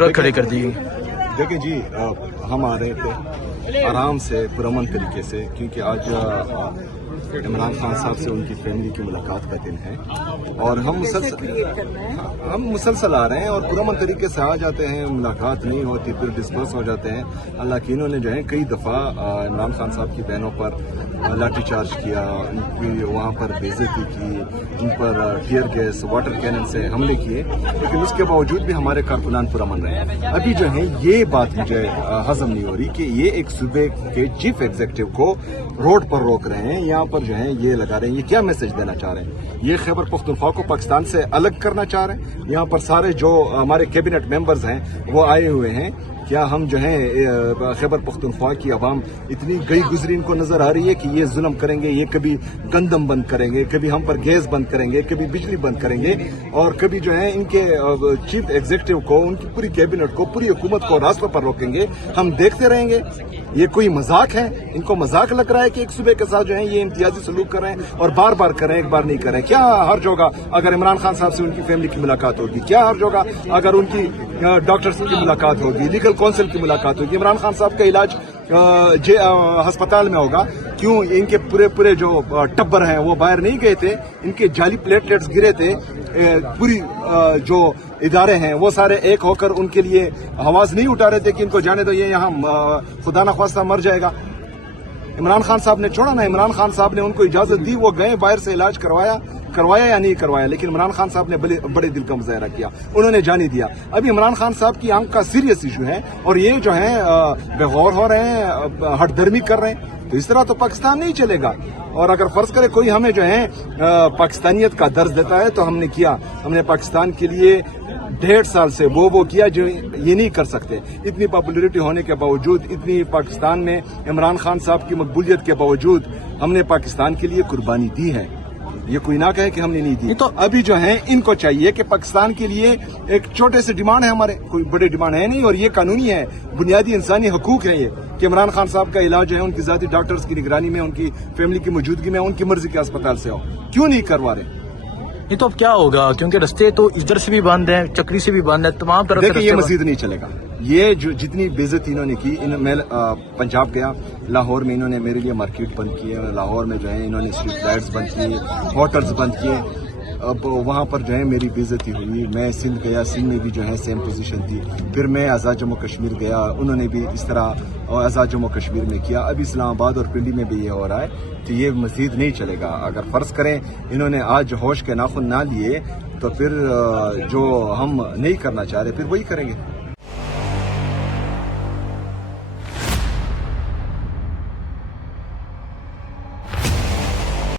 Truck کھڑے کر دی گئی. دیکھیں جی، ہم آ رہے تھے آرام سے پرامن طریقے سے، کیونکہ آج عمران خان صاحب سے ان کی فیملی کی ملاقات کا دن ہے، اور ہم مسلسل آ رہے ہیں اور پرامن طریقے سے آ جاتے ہیں. ملاقات نہیں ہوتی پھر ڈسپرس ہو جاتے ہیں. اللہ کی انہوں نے جو ہے کئی دفعہ عمران خان صاحب کی بہنوں پر لاٹھی چارج کیا، ان کی وہاں پر بے عزتی کی، ان پر ٹیئر گیس واٹر کینن سے حملے کیے، لیکن اس کے باوجود بھی ہمارے کارکنان پرامن رہے. ابھی جو ہے یہ بات مجھے ہضم نہیں ہو رہی کہ یہ ایک صوبے کے چیف ایگزیکٹو کو روڈ پر روک رہے ہیں، یہاں پر جو ہے یہ لگا رہے ہیں. یہ کیا میسج دینا چاہ رہے ہیں؟ یہ خیبر پختونخوا کو پاکستان سے الگ کرنا چاہ رہے ہیں. یہاں پر سارے جو ہمارے کیبنٹ ممبرز ہیں وہ آئے ہوئے ہیں. کیا ہم جو ہیں خیبر پختونخوا کی عوام اتنی گئی گزری ان کو نظر آ رہی ہے کہ یہ ظلم کریں گے، یہ کبھی گندم بند کریں گے، کبھی ہم پر گیس بند کریں گے، کبھی بجلی بند کریں گے، اور کبھی جو ہے ان کے چیف ایگزیکٹو کو، ان کی پوری کیبنٹ کو، پوری حکومت کو راستوں پر روکیں گے؟ ہم دیکھتے رہیں گے؟ یہ کوئی مذاق ہے؟ ان کو مذاق لگ رہا ہے کہ ایک صوبے کے ساتھ جو ہے یہ امتیازی سلوک کر رہے ہیں اور بار بار کریں، ایک بار نہیں کریں؟ کیا حرج ہوگا اگر عمران خان صاحب سے ان کی فیملی کی ملاقات ہوگی؟ کیا حرج ہوگا اگر ان کی ڈاکٹرز کی ملاقات ہوگی، لیگل کونسل کی ملاقات ہوگی؟ عمران خان صاحب کا علاج ہسپتال میں ہوگا. کیوں ان کے پورے جو ٹبر ہیں وہ باہر نہیں گئے تھے؟ ان کے جعلی پلیٹلیٹس گرے تھے. پوری جو ادارے ہیں وہ سارے ایک ہو کر ان کے لیے آواز نہیں اٹھا رہے تھے کہ ان کو جانے دو، یہ یہاں خدا نخواستہ مر جائے گا. عمران خان صاحب نے چھوڑا نا، عمران خان صاحب نے ان کو اجازت دی، وہ گئے باہر سے علاج کروایا یا نہیں کروایا، لیکن عمران خان صاحب نے بڑے دل کا مظاہرہ کیا، انہوں نے جانے دیا. ابھی عمران خان صاحب کی آنکھ کا سیریس ایشو ہے اور یہ جو ہے بے غور ہو رہے ہیں، ہٹ درمی کر رہے ہیں. تو اس طرح تو پاکستان نہیں چلے گا. اور اگر فرض کرے کوئی ہمیں جو ہے پاکستانیت کا درس دیتا ہے تو ہم نے کیا، ہم نے پاکستان کے لیے 1.5 سال سے وہ کیا جو یہ نہیں کر سکتے. اتنی پاپولیرٹی ہونے کے باوجود، اتنی پاکستان میں عمران خان صاحب کی مقبولیت کے باوجود ہم نے پاکستان کے لیے قربانی دی ہے. یہ کوئی نہ کہے کہ ہم نے نہیں دی. تو ابھی جو ہے ان کو چاہیے کہ پاکستان کے لیے ایک چھوٹے سے ڈیمانڈ ہے، ہمارے کوئی بڑے ڈیمانڈ ہے نہیں، اور یہ قانونی ہے، بنیادی انسانی حقوق ہیں یہ، کہ عمران خان صاحب کا علاج ہے ان کی ذاتی ڈاکٹرز کی نگرانی میں، ان کی فیملی کی موجودگی میں، ان کی مرضی کے اسپتال سے ہو. کیوں نہیں کروا رہے؟ یہ تو اب کیا ہوگا، کیونکہ رستے تو ادھر سے بھی بند ہیں، چکری سے بھی بند ہے، تمام طرف سے. دیکھیں یہ مزید نہیں چلے گا. یہ جو جتنی بے عزتی انہوں نے کی، میں پنجاب گیا، لاہور میں انہوں نے میرے لیے مارکیٹ بند کی ہے، لاہور میں جو ہے انہوں نے اسٹریٹ لائٹس بند کیے، ہوٹلز بند کیے. اب وہاں پر جو ہے میری بے عزتی ہوئی. میں سندھ گیا، سندھ میں بھی جو ہے سیم پوزیشن تھی. پھر میں آزاد جموں کشمیر گیا، انہوں نے بھی اس طرح آزاد جموں کشمیر میں کیا. اب اسلام آباد اور پنڈی میں بھی یہ ہو رہا ہے. تو یہ مزید نہیں چلے گا. اگر فرض کریں انہوں نے آج ہوش کے ناخن نہ لیے تو پھر جو ہم نہیں کرنا چاہ رہے پھر وہی کریں گے.